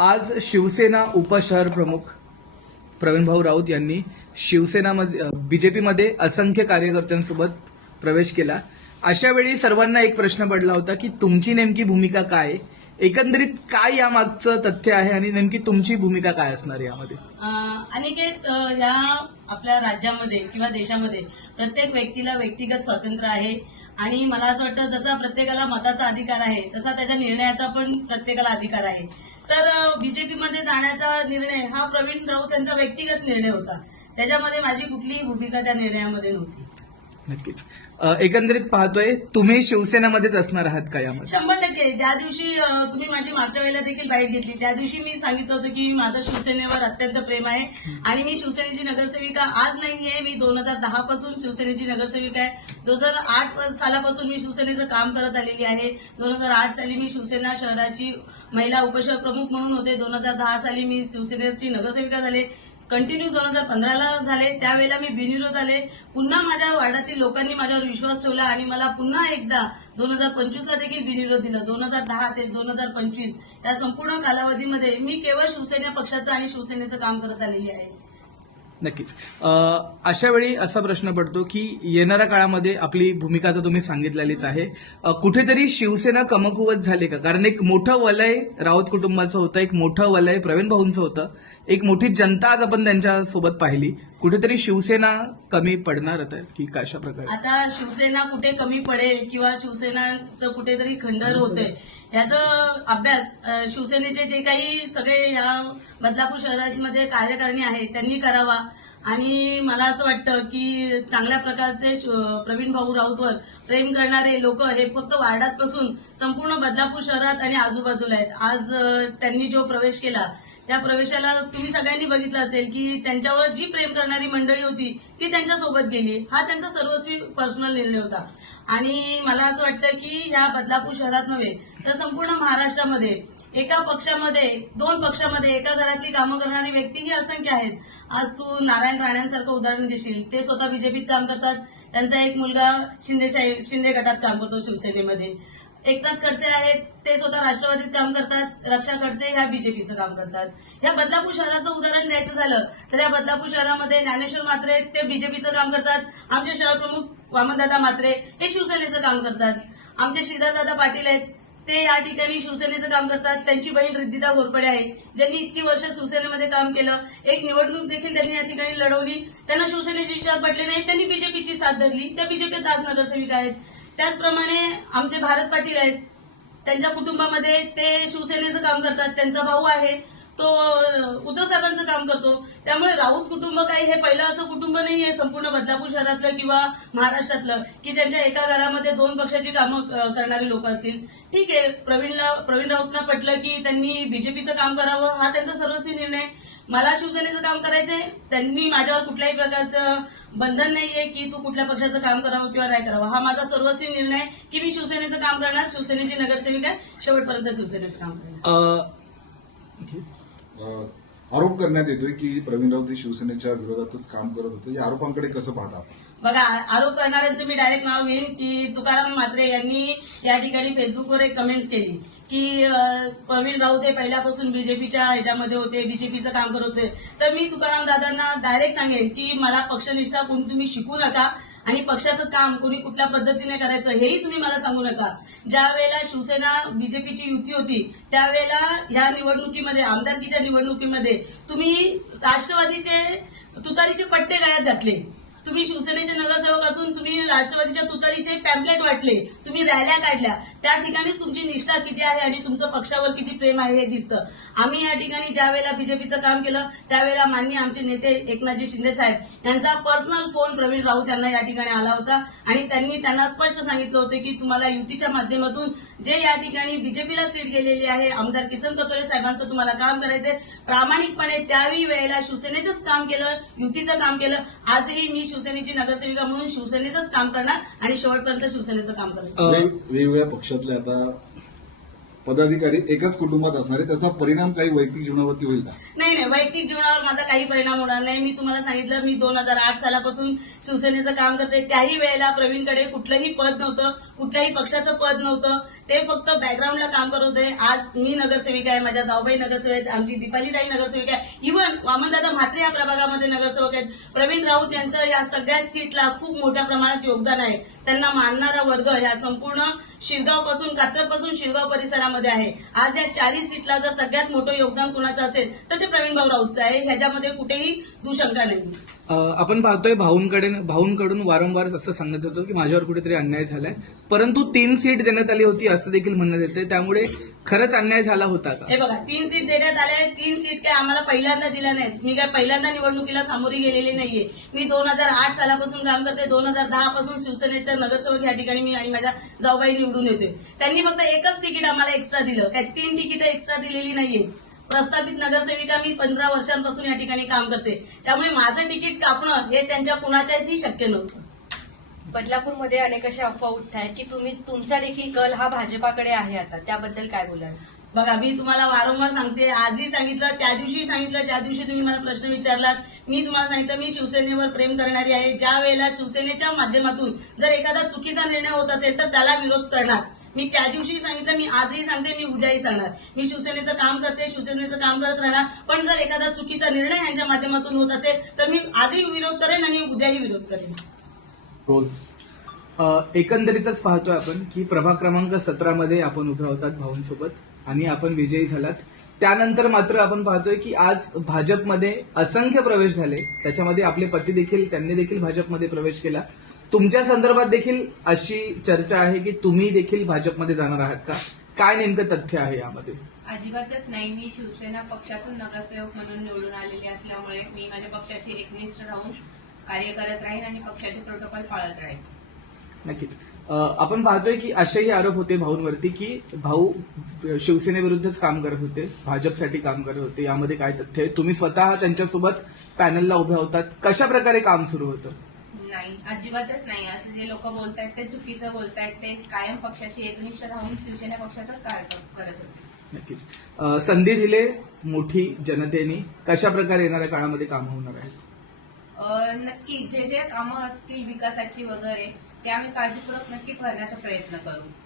आज शिवसेना उपशहर प्रमुख प्रवीणभाऊ राऊत यांनी शिवसेना बीजेपीमध्ये असंख्य कार्यकर्त्यांसोबत प्रवेश केला. अशा वेळी सर्वांना एक प्रश्न पडला होता की तुमची नेमकी भूमिका काय एकंदरीत काय यामागचं तथ्य आहे आणि नेमकी तुमची भूमिका काय असणार यामध्ये? अं, अनिकेत या आपल्या राज्यामध्ये किंवा देशामध्ये प्रत्येक व्यक्तीला व्यक्तिगत स्वातंत्र्य आहे. आणि मला असं वाटतं जसा प्रत्येकाला मताचा अधिकार आहे तसा त्याच्या निर्णयाचा पण प्रत्येकाला अधिकार आहे. तर बीजेपीमध्ये जाण्याचा निर्णय हा प्रवीण राऊत यांचा व्यक्तिगत निर्णय होता. त्याच्यामध्ये माझी कुठलीही भूमिका त्या निर्णयामध्ये नव्हती. नक्कीच. एकंदरीत पाहतोय तुम्ही शिवसेनेमध्येच असणार आहात का यामध्ये? शंभर टक्के. ज्या दिवशी अं, तुम्ही माझी मागच्या वेळेला देखील बाईट घेतली त्या दिवशी मी सांगितलं होतं की माझं शिवसेनेवर अत्यंत प्रेम आहे आणि मी शिवसेनेची नगरसेविका आज नाहीये. मी दोन हजार दहा पासून शिवसेनेची नगरसेविका आहे. दोन हजार आठ सालापासून मी शिवसेनेचं काम करत आलेली आहे. दोन हजार आठ साली मी शिवसेना शहराची महिला उपशहर प्रमुख म्हणून होते. दोन हजार दहा साली मी शिवसेनेची नगरसेविका झाले. कंटिन्यू दोन हजार पंधराला झाले. त्यावेळेला मी बिनविरोध आले. पुन्हा माझ्या वार्डातील लोकांनी माझ्यावर विश्वास ठेवला आणि मला पुन्हा एकदा दोन हजार पंचवीसला देखील बिनविरोध दिलं. दोन हजार दहा ते दोन हजार पंचवीस या संपूर्ण कालावधीमध्ये मी केवळ शिवसेना पक्षाचं आणि शिवसेनेचं काम करत आलेली आहे. नक्कीच. अशा वेळी असा प्रश्न पडतो की येणाऱ्या काळामध्ये आपली भूमिका तर तुम्ही सांगितलेलीच आहे. कुठेतरी शिवसेना कमकुवत झाली का? कारण एक मोठं वलय राऊत कुटुंबाचं होतं एक मोठं वलय प्रवीण भाऊंचं होतं. एक मोठी जनता आज आपण त्यांच्यासोबत पाहिली. कुठेतरी शिवसेना कमी पडणार आता की कशा प्रकारे? आता शिवसेना कुठे कमी पडेल किंवा शिवसेनाचं कुठेतरी खंडर होतंय याचा अभ्यास शिवसेनेचे जे काही सगळे या बदलापूर शहरामध्ये कार्यकारिणी आहेत त्यांनी करावा. आणि मला असं वाटतं की चांगल्या प्रकारचे प्रवीण भाऊ राऊतवर प्रेम करणारे लोक हे फक्त वार्डात नसून संपूर्ण बदलापूर शहरात आणि आजूबाजूला आहेत. आज त्यांनी जो प्रवेश केला त्या प्रवेशाला तुम्ही सगळ्यांनी बघितलं असेल की त्यांच्यावर जी प्रेम करणारी मंडळी होती ती त्यांच्यासोबत गेली. हा त्यांचा सर्वस्वी पर्सनल निर्णय होता. आणि मला असं वाटतं की ह्या बदलापूर शहरात नव्हे तर संपूर्ण महाराष्ट्रामध्ये एका पक्षामध्ये दोन पक्षामध्ये एका घरातली कामं करणारी व्यक्ती ही असंख्य आहेत. आज तू नारायण राण्यांसारखं उदाहरण देशील. ते स्वतः बीजेपीत काम करतात. त्यांचा एक मुलगा शिंदेशाही शिंदे गटात काम करतो शिवसेनेमध्ये. एकनाथ खडसे आहेत ते स्वतः राष्ट्रवादीत काम करतात रक्षा खडसे ह्या बीजेपीचं काम करतात. ह्या बदलापूर शहराचं उदाहरण द्यायचं झालं तर या बदलापूर शहरामध्ये ज्ञानेश्वर मात्रे ते बीजेपीचं काम करतात आमचे शहर प्रमुख वामनदादा मात्रे हे शिवसेनेचं काम करतात. आमचे श्रीधरदादा पाटील आहेत ते या ठिकाणी शिवसेनेचं काम करतात त्यांची बहीण रिद्धिता घोरपडे आहे ज्यांनी इतकी वर्ष शिवसेनेमध्ये काम केलं एक निवडणूक देखील त्यांनी या ठिकाणी लढवली त्यांना शिवसेनेचे विचार पडले नाही त्यांनी बीजेपीची साथ धरली त्या बीजेपीत आज नगरसेविका आहेत. त्याचप्रमाणे आमचे भारत पाटील आहेत. त्यांच्या कुटुंबामध्ये ते शिवसेनेचं काम करतात. त्यांचा भाऊ आहे. तो उद्धव साहेबांचं काम करतो. त्यामुळे राऊत कुटुंब काही हे पहिलं असं कुटुंब नाही आहे संपूर्ण बदलापूर शहरातलं किंवा महाराष्ट्रातलं की ज्यांच्या एका घरामध्ये दोन पक्षाची कामं करणारे लोक असतील. ठीक आहे प्रवीणला प्रवीण राऊतना पटलं की त्यांनी बीजेपीचं काम करावं हा त्यांचा सर्वस्वी निर्णय. मला शिवसेनेचं काम करायचंय त्यांनी माझ्यावर कुठल्याही प्रकारचं बंधन नाहीये की तू कुठल्या पक्षाचं काम करावं किंवा नाही करावं. हा माझा सर्वस्वी निर्णय की मी शिवसेनेचं काम करणार शिवसेनेची नगरसेविका आहे शेवटपर्यंत शिवसेनेचं काम करणार. आरोप करण्यात येतोय की प्रवीण राऊत हे शिवसेनेच्या विरोधातच काम करत होते. या आरोपांकडे कसं पाहता बघा आरोप करणाऱ्यांचं मी डायरेक्ट नाव घेईन की तुकाराम म्हात्रे यांनी या ठिकाणी फेसबुकवर एक कमेंट्स केली की प्रवीण राऊत हे पहिल्यापासून बीजेपीच्या ह्याच्यामध्ये होते बीजेपीचं काम करत होते. तर मी तुकाराम दादांना डायरेक्ट सांगेन की मला पक्षनिष्ठा कोण तुम्ही शिकू नका. आणि पक्षाचं काम कोणी कुठल्या पद्धतीने करायचं हेही तुम्ही मला सांगू नका. ज्या वेळेला शिवसेना बीजेपीची युती होती त्यावेळेला ह्या निवडणुकीमध्ये आमदारकीच्या निवडणुकीमध्ये तुम्ही राष्ट्रवादीचे तुतारीचे पट्टे गळ्यात घातले. तुम्ही शिवसेनेचे नगरसेवक असून तुम्ही राष्ट्रवादीच्या तुतारीचे पॅम्पलेट वाटले तुम्ही रॅल्या काढल्या. त्या ठिकाणीच तुमची निष्ठा किती आहे आणि तुमचं पक्षावर किती प्रेम आहे हे दिसतं. आम्ही या ठिकाणी ज्या वेळेला बीजेपीचं काम केलं त्यावेळेला माननीय आमचे नेते एकनाथजी शिंदे साहेब यांचा पर्सनल फोन प्रवीण राऊत यांना या ठिकाणी आला होता. आणि त्यांनी त्यांना स्पष्ट सांगितलं होतं की तुम्हाला युतीच्या माध्यमातून जे या ठिकाणी बीजेपीला सीट गेलेली आहे आमदार किसन कतोरे साहेबांचं तुम्हाला काम करायचंय. प्रामाणिकपणे त्याही वेळेला शिवसेनेचंच काम केलं युतीचं काम केलं. आजही मी शिवसेनेची नगरसेविका म्हणून शिवसेनेचंच काम करणार आणि शेवटपर्यंत शिवसेनेचं काम करणार. वेगवेगळ्या पक्षातले आता पदाधिकारी एकच कुटुंबात असणार आहे त्याचा परिणाम काही वैयक्तिक जीवनावरती होईल का? नाही नाही. वैयक्तिक जीवनावर माझा काही परिणाम होणार नाही. मी तुम्हाला सांगितलं मी दोन हजार आठ सालापासून शिवसेनेचं काम करते. त्याही वेळेला प्रवीणकडे कुठलंही पद नव्हतं कुठल्याही पक्षाचं पद नव्हतं. ते फक्त बॅकग्राऊंडला काम करत होते. आज मी नगरसेविका आहे माझ्या जाऊबाई नगरसेविका आहेत आमची दीपालीताई नगरसेविका आहे. इव्हन वामनदादा म्हात्रे या प्रभागामध्ये नगरसेवक आहेत. प्रवीण राऊत यांचं या सगळ्या सीटला खूप मोठ्या प्रमाणात योगदान आहे. त्यांना मानणारा वर्ग ह्या संपूर्ण शिरगावपासून कात्रपासून शिरगाव परिसरामध्ये आहे. आज या चाळीस सीटला जर सगळ्यात मोठं योगदान कुणाचं असेल तर ते प्रवीण भाऊ राऊतचं आहे. ह्याच्यामध्ये कुठेही दुशंका नाही. आपण पाहतोय भाऊंकडे भाऊंकडून वारंवार असं सांगत होतो की माझ्यावर कुठेतरी अन्याय झालाय. परंतु तीन सीट देण्यात आली होती असं देखील म्हणण्यात येते त्यामुळे खरंच अन्याय झाला होता का? हे बघा तीन सीट देण्यात आल्या तीन सीट काय आम्हाला पहिल्यांदा दिल्या नाहीत. मी काय पहिल्यांदा निवडणुकीला सामोरी गेलेली नाहीये. मी दोन हजार आठ सालापासून काम करते. दोन हजार दहा पासून शिवसेनेच्या नगरसेवक या ठिकाणी मी आणि माझ्या जाऊबाई निवडून येते त्यांनी फक्त एकच तिकीट आम्हाला एक्स्ट्रा दिलं. काय तीन तिकीट एक्स्ट्रा दिलेली नाहीये प्रस्थापित नगरसेविका मी पंधरा वर्षांपासून या ठिकाणी काम करते. त्यामुळे माझं तिकीट कापणं हे त्यांच्या कुणाच्याही शक्य नव्हतं. बदलापूरमध्ये अनेक अशा अफवा उठत आहेत की तुम्ही तुमचा देखील कल हा भाजपाकडे आहे आता. त्याबद्दल काय बोलाल? बघा मी तुम्हाला वारंवार सांगते आजही सांगितलं त्या दिवशी सांगितलं ज्या दिवशी तुम्ही मला प्रश्न विचारलात मी तुम्हाला सांगितलं मी शिवसेनेवर प्रेम करणारी आहे. ज्या वेळेला शिवसेनेच्या माध्यमातून जर एखादा चुकीचा निर्णय होत असेल तर त्याला विरोध करणार. मी त्या दिवशी सांगितलं मी आजही सांगते मी उद्याही सांगणार. मी शिवसेनेचं काम करते शिवसेनेचं काम करत राहणार. पण जर एखादा चुकीचा निर्णय यांच्या माध्यमातून होत असेल तर मी आजही विरोध करेन आणि उद्याही विरोध करेन. हो. एकंदरीतच पाहतोय आपण की प्रभाग क्रमांक सतरामध्ये आपण उभे होतात भाऊंसोबत आणि आपण विजयी झालात. त्यानंतर मात्र आपण पाहतोय की आज भाजपमध्ये असंख्य प्रवेश झाले. त्याच्यामध्ये आपले पती देखील त्यांनी देखील भाजपमध्ये प्रवेश केला. तुमच्या संदर्भात देखील अशी चर्चा आहे की तुम्ही देखील भाजपमध्ये जाणार आहात का? काय नेमकं तथ्य आहे यामध्ये? अजिबातच नाही. मी शिवसेना पक्षातून नगरसेवक म्हणून निवडून आलेली असल्यामुळे मी माझ्या पक्षाशी एकनिष्ठ राहून कार्य करत राहीन आणि पक्षाचे प्रोटोकॉल पाळत राहीन. नक्कीच. आपण पाहतोय की असेही आरोप होते भाऊंवरती की भाऊ शिवसेनेविरुद्धच काम करत होते भाजपसाठी काम करत होते. यामध्ये काय तथ्य आहे? तुम्ही स्वतः त्यांच्यासोबत पॅनलला उभे होतात. कशा प्रकारे काम सुरू होतं? नाही अजिबातच नाही. असं जे लोक बोलतायत ते चुकीचं बोलतायत ते कायम पक्षाशी एकनिष्ठ राहून शिवसेना पक्षाचाच कार्य करत होते. नक्कीच. अ, संधी दिले मोठी जनतेने. कशा प्रकारे येणाऱ्या काळामध्ये काम होणार आहेत? अं, नक्की जे जे कामं असतील विकासाची वगैरे ते आम्ही काळजीपूर्वक नक्की करण्याचा प्रयत्न करू.